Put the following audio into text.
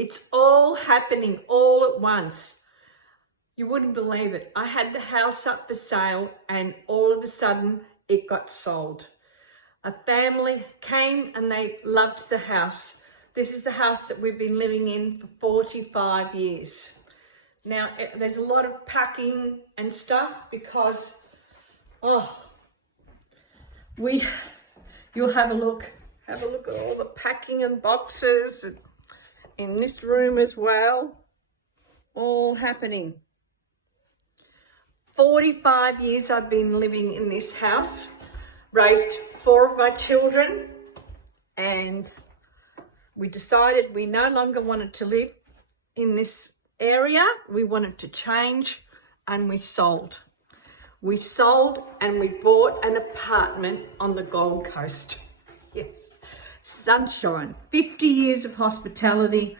It's all happening all at once. You wouldn't believe it. I had the house up for sale and all of a sudden it got sold. A family came and they loved the house. This is the house that we've been living in for 45 years. Now, there's a lot of packing and stuff because, you'll have a look at all the packing and boxes in this room as well, all happening. 45 years I've been living in this house, raised 4 of my children, and we decided we no longer wanted to live in this area. We wanted to change, and we sold. We sold and we bought an apartment on the Gold Coast. Yes, sunshine, 50 years of hospitality.